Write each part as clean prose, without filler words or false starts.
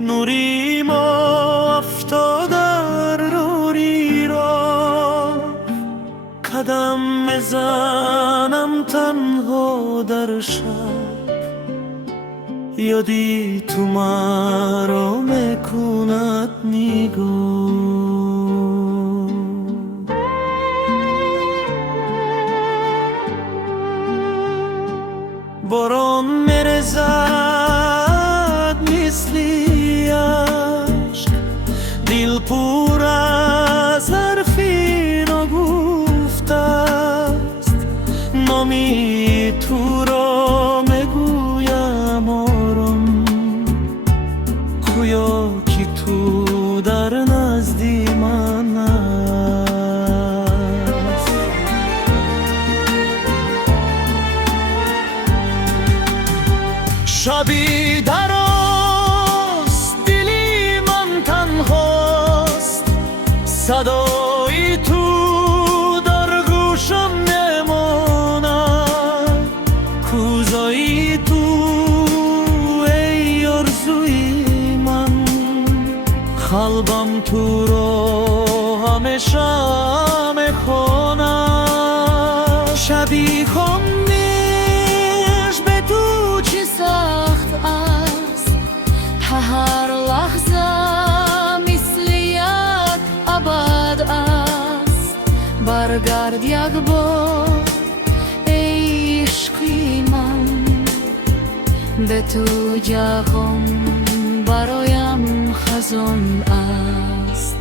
نوری ما افتاد در روری را، قدم بزنم تنها در شب، یادی تو مرا میکند نگاه. باران میرزد مثلی عشق، دل پر از حرفی نگفته است. نامی تو را میگویم آرام، گویا که تو در نزدی من است. شبی دراست دلی من تنهاست، صدای تو در گوشم نماند. کوزای تو ای آرزوی من، قلبم تو را همیشه میخواند. شبی خامنش به تو چه سخت است، هر لحظه مثل یک ابد است. برگرد یک بار ای عشقی من، به تو جهان برایم خزان است.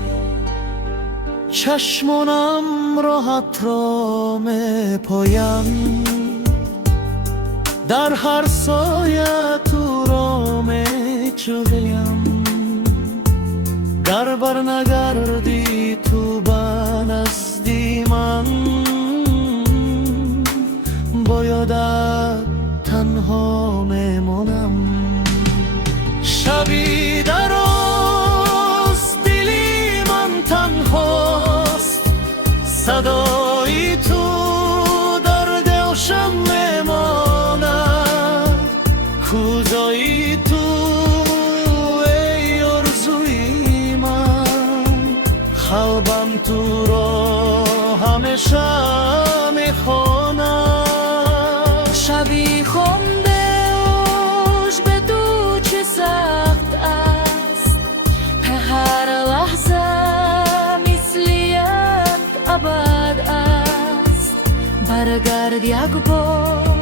چشمانم راحت را میپایم، در هر سایه تو را میچویم. گر برنگردی تو به نزدی من، با یادت تنها میمانم. شبی دراست دلی من تنهاست، صدای تو در دلشم میماند. کوزای تو ای آرزوی من، قلبم تو را همیشه میخواند. شبی خامنش به تو چه سخت است، هر لحظه مثل یک ابد است. برگرد یک بار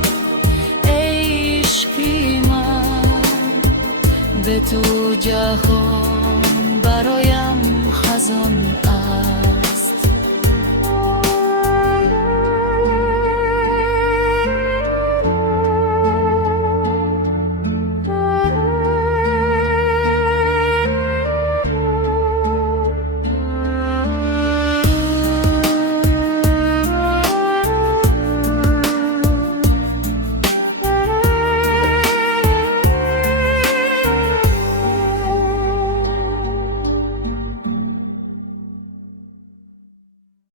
ای عشقی من، به تو جهان برایم خزان